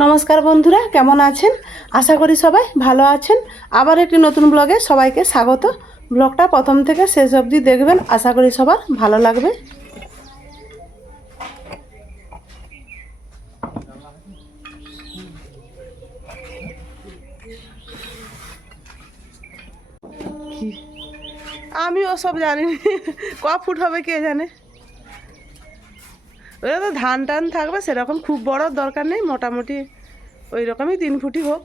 নমস্কার বন্ধুরা, কেমন আছেন? আশা করি সবাই ভালো আছেন। আবার একটি নতুন ব্লগে সবাইকে স্বাগত। ব্লগটা প্রথম থেকে শেষ অবধি দেখবেন, আশা করি সবার ভালো লাগবে। আমি ওসব জানি ক ফুট হবে কে জানে। ওটা তো ধান টান থাকবে, সেরকম খুব বড় দরকার নেই, মোটামুটি ওই রকমই 3 ফুটই হোক।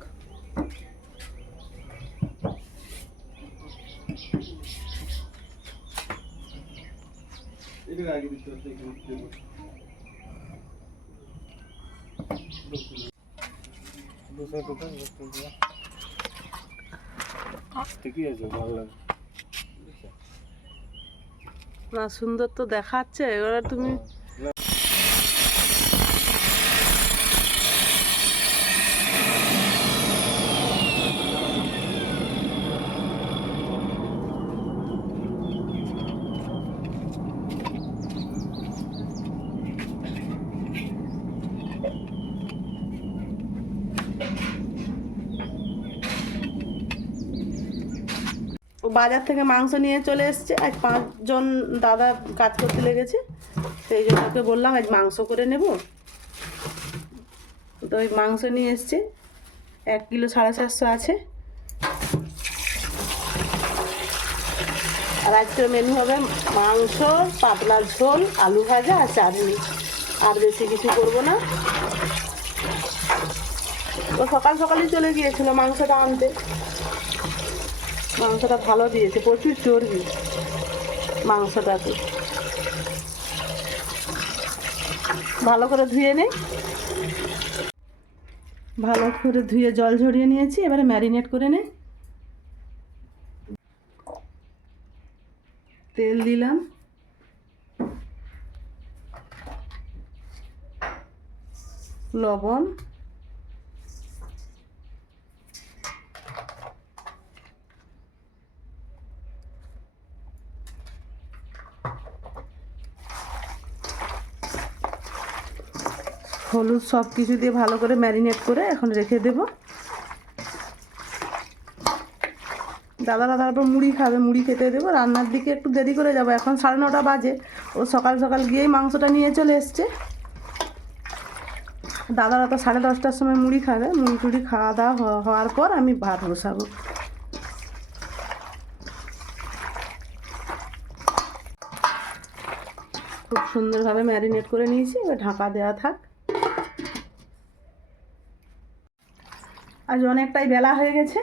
না, সুন্দর তো দেখাচ্ছে, এবার তুমি বাজার থেকে মাংস নিয়ে চলে এসছে। আজ 5 জন দাদা কাজ করতে লেগেছে, সেই জন্য ওকে বললাম আজ মাংস করে নেব। তো ওই মাংস নিয়ে এসছে, 1 কিলো 450 আছে। আর আজকের মেনু হবে মাংস, পাতলা ঝোল, আলু ভাজা আর চাটনি। আর বেশি কিছু করবো না। ও সকাল সকালই চলে গিয়েছিল মাংসটা আনতে। মাংসটা ভালো দিয়েছে, প্রচুর চর্বি মাংসটাতে। ভালো করে ধুয়ে নেই, ভালো করে ধুয়ে জল ঝরিয়ে নিয়েছি। এবারে ম্যারিনেট করে নেই। তেল দিলাম, লবণ, হলুদ, সব কিছু দিয়ে ভালো করে ম্যারিনেট করে এখন রেখে দেব। দাদারা তারপর মুড়ি খাবে, মুড়ি খেতে দেবো। রান্নার দিকে একটু দেরি করে যাব, এখন 9:30 বাজে। ও সকাল সকাল গিয়েই মাংসটা নিয়ে চলে এসছে। দাদারা তো 10:30টার সময় মুড়ি খাবে। মুড়ি টুড়ি খাওয়া দাওয়া হওয়ার পর আমি ভাত বসাবো। খুব সুন্দরভাবে ম্যারিনেট করে নিয়েছি, এবার ঢাকা দেওয়া থাক। আজ অনেকটাই বেলা হয়ে গেছে,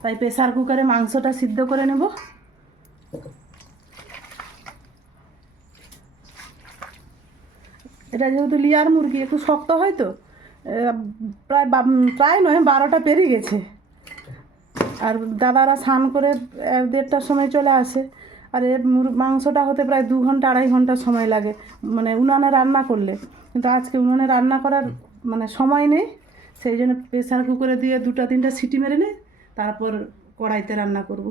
তাই প্রেসার কুকারে মাংসটা সিদ্ধ করে নেব। এটা যেহেতু লিয়ার মুরগি, একটু শক্ত হয় তো, প্রায় নয় 12টা পেরিয়ে গেছে। আর দাদারা স্নান করে 1-1:30টার সময় চলে আসে। আর এর মাংসটা হতে প্রায় 2 ঘন্টা 2.5 ঘন্টা সময় লাগে, মানে উনানে রান্না করলে। কিন্তু আজকে উনানে রান্না করার মানে সময় নেই, সেই জন্য প্রেসার কুকারে দিয়ে 2-3টা সিটি মেরে নেই, তারপর কড়াইতে রান্না করব।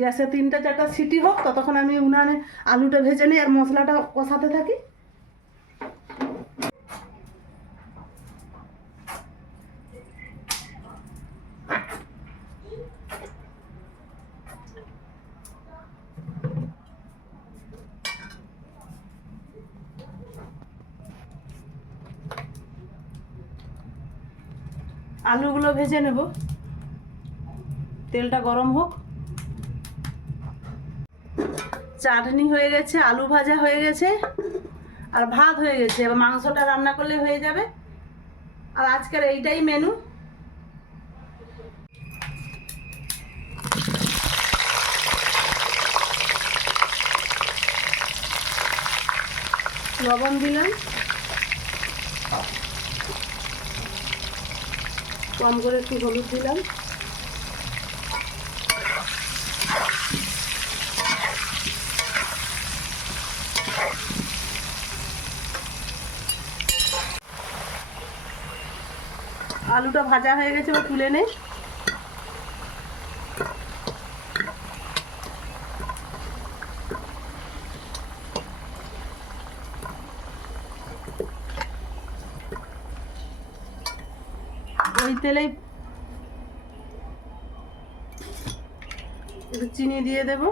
গ্যাসে 3-4টা সিটি হোক, ততক্ষণ আমি উনানে আলুটা ভেজে নিই আর মশলাটা কষাতে থাকি। আলুগুলো ভেজে নেব, তেলটা গরম হোক। চাটনি হয়ে গেছে, আলু ভাজা হয়ে গেছে, আর ভাত হয়ে গেছে। এবার মাংসটা রান্না করলে হয়ে যাবে। আর আজকের এইটাই মেনু। লবণ দিলাম, কম করে একটু হলুদ দিলাম, আলুটা ভাজা হয়ে গেছে, এবার তুলে নেই। ওই তেলেই একটু চিনি দিয়ে দেব।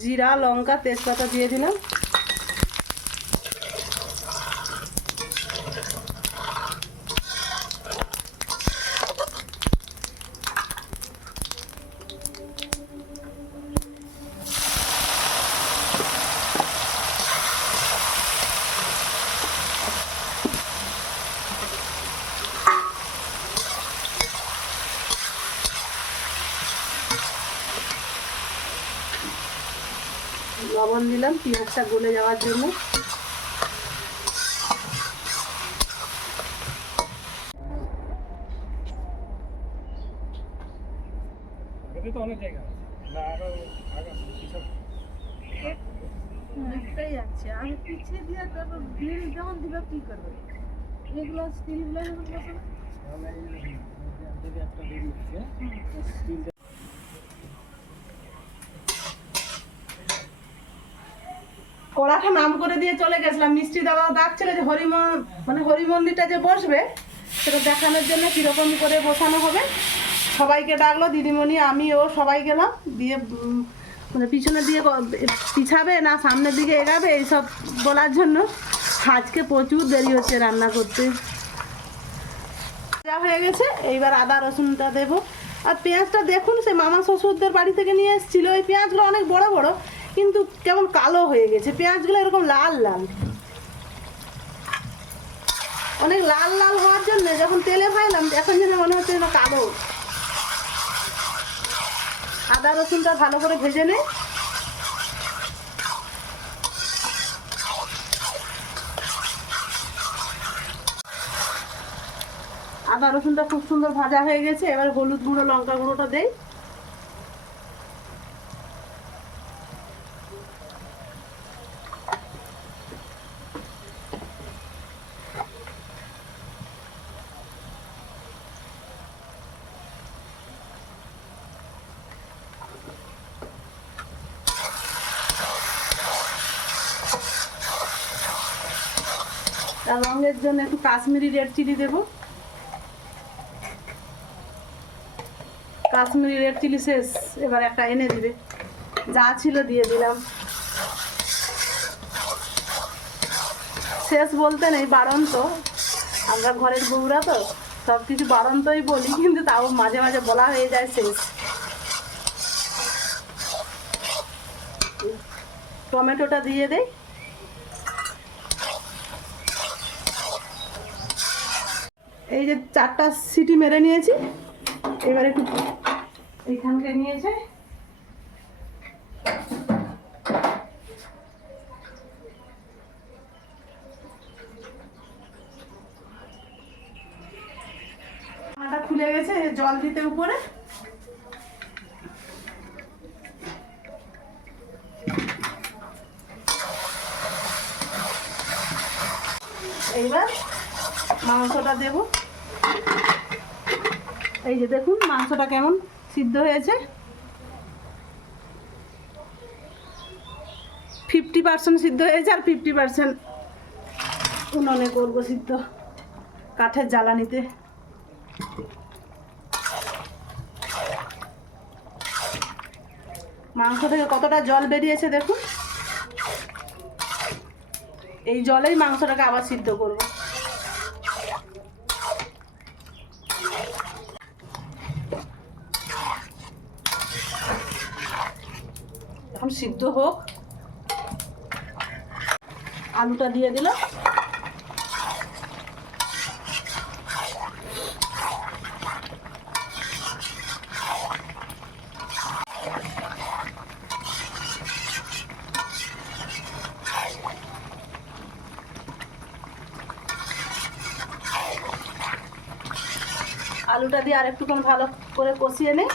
জিরা, লঙ্কা, তেজপাতা দিয়ে দিলাম। লবণ দিলাম পেঁয়াজটা গলে যাওয়ার জন্য। অনেক জায়গা অনেকটাই আছে, আমি পিছিয়ে দিয়ে তারপর গ্রিল যেমন দিবে কি করবে, এগুলো স্টিলগুলো যখন বসাবে কড়াটা নাম করে দিয়ে চলে গেছিলাম। মিষ্টি দাদাও ডাকছিল যে হরি মন্দিরটা যে বসবে সেটা দেখানোর জন্য কীরকম করে বসানো হবে। সবাইকে ডাকলো, দিদিমণি, আমিও সবাই গেলাম। দিয়ে মানে পিছনের দিকে পিছাবে না সামনের দিকে এগাবে এইসব বলার জন্য। আজকে প্রচুর দেরি হচ্ছে রান্না করতে। যা হয়ে গেছে, এইবার আদা রসুনটা দেবো। আর পেঁয়াজটা দেখুন, সে মামা শ্বশুরদের বাড়ি থেকে নিয়ে এসেছিলো। এই পেঁয়াজগুলো অনেক বড় বড়, কিন্তু কেমন কালো হয়ে গেছে পেঁয়াজগুলো, এরকম লাল লাল। অনেক লাল লাল হওয়ার জন্য যখন তেলে ভাজলাম এখন যেন মনে হচ্ছে যেন কালো। আদা রসুনটা ভালো করে ভেজে নেই। আদা রসুনটা খুব সুন্দর ভাজা হয়ে গেছে। এবার হলুদ গুঁড়ো, লঙ্কা গুঁড়োটা দেই। আর রঙের জন্য একটু কাশ্মীরি রেড চিলি দেবো। কাশ্মীরি রেড চিলি শেষ, এবার একটা এনে দিবে। যা ছিল দিয়ে দিলাম। শেষ বলতে নেই, বাড়ন্ত। আমরা ঘরের বউরা তো সব কিছু বাড়ন্তই বলি, কিন্তু তাও মাঝে মাঝে বলা হয়ে যায় শেষ। টমেটোটা দিয়ে দেই। এই যে 4টা সিটি মেরে নিয়েছি। এবার একটু এইখানকে নিয়েছে, খুলে গেছে। জল দিতে উপরে। এইবার মাংসটা দেব। এই যে দেখুন মাংসটা কেমন সিদ্ধ হয়েছে। 50% সিদ্ধ হয়েছে, আর 50% উনুনে করবো সিদ্ধ, কাঠের জ্বালানিতে। মাংস থেকে কতটা জল বেরিয়েছে দেখুন। এই জলেই মাংসটাকে আবার সিদ্ধ করব। এখন সিদ্ধ হোক। আলুটা দিয়ে দিলাম। আলুটা দিয়ে আর একটুক্ষণ ভালো করে কষিয়ে নিই,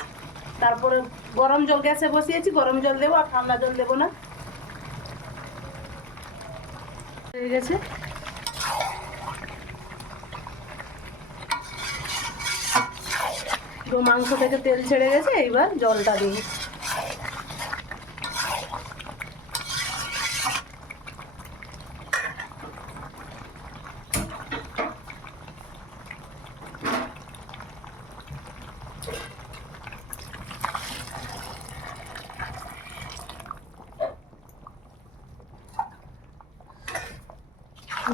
তারপরে গরম জল গ্যাসে বসিয়েছি, গরম জল দেবো, আর ঠান্ডা জল দেবো না। হয়ে গেছে। তো মাংস থেকে তেল ছেড়ে গেছে, এইবার জলটা দিই।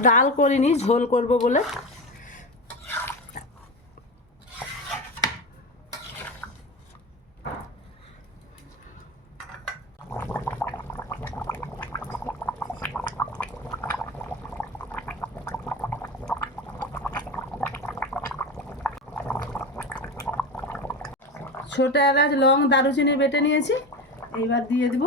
ডাল করিনি, ঝোল করব বলে। ছোট এলাচ, লং, দারুচিনি বেটে নিয়েছি, এইবার দিয়ে দিব।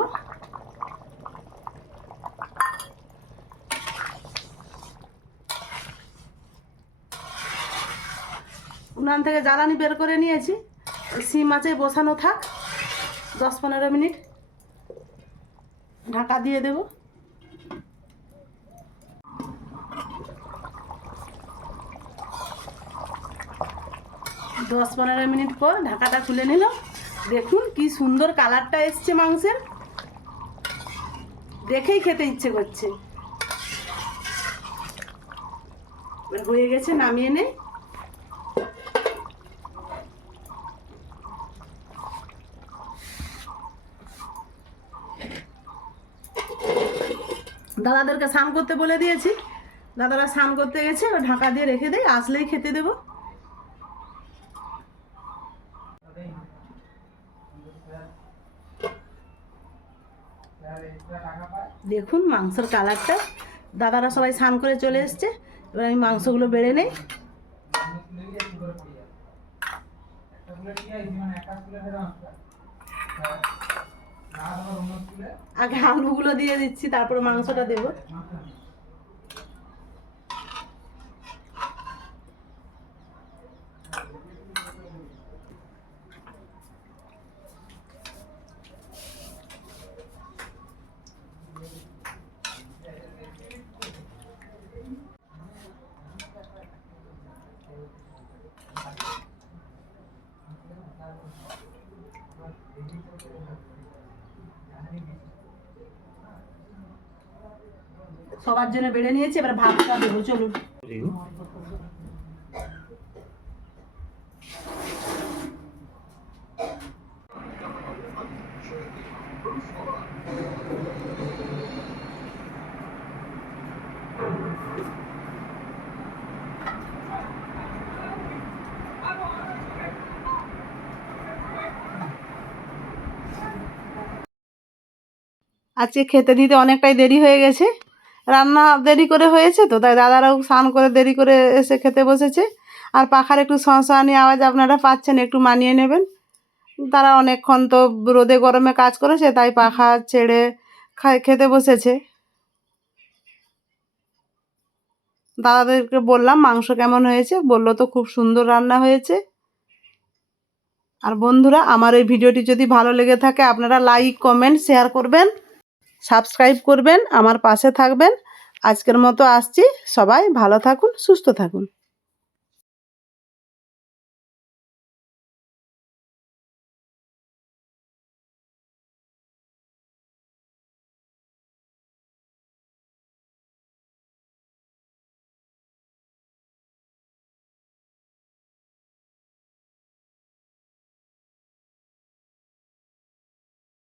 উনান থেকে জ্বালানি বের করে নিয়েছি, সিম আছে বসানো থাক 10-15 মিনিট, ঢাকা দিয়ে দেব। দশ 15 মিনিট পর ঢাকাটা খুলে নিলাম। দেখুন কি সুন্দর কালারটা এসছে মাংসের, দেখেই খেতে ইচ্ছে করছে। হয়ে গেছে, নামিয়ে নেই। দাদাদেরকে স্নান করতে বলে দিয়েছি, দাদারা স্নান করতে গেছে, এবার ঢাকা দিয়ে রেখে দেয়, আসলেই খেতে দেবো। দেখুন মাংসের কালারটা, দাদারা সবাই স্নান করে চলে এসছে, এবার আমি মাংসগুলো বেড়ে নেই। আগে আলুগুলো দিয়ে দিচ্ছি, তারপরে মাংসটা দেবো। সবার জন্য বেড়ে নিয়েছি, এবার ভাতটা দেবো, চলুন। আজকে খেতে দিতে অনেকটাই দেরি হয়ে গেছে, রান্না দেরি করে হয়েছে তো, তাই দাদারাও স্নান করে দেরি করে এসে খেতে বসেছে। আর পাখার একটু শঁশানি আওয়াজ আপনারা পাচ্ছেন, একটু মানিয়ে নেবেন। তারা অনেকক্ষণ তো রোদে গরমে কাজ করেছে, তাই পাখা ছেড়ে খেতে বসেছে। দাদাদেরকে বললাম মাংস কেমন হয়েছে, বললো তো খুব সুন্দর রান্না হয়েছে। আর বন্ধুরা, আমার এই ভিডিওটি যদি ভালো লেগে থাকে আপনারা লাইক, কমেন্ট, শেয়ার করবেন, সাবস্ক্রাইব করবেন, আমার পাশে থাকবেন। আজকের মতো আসছি, সবাই ভালো থাকুন, সুস্থ থাকুন।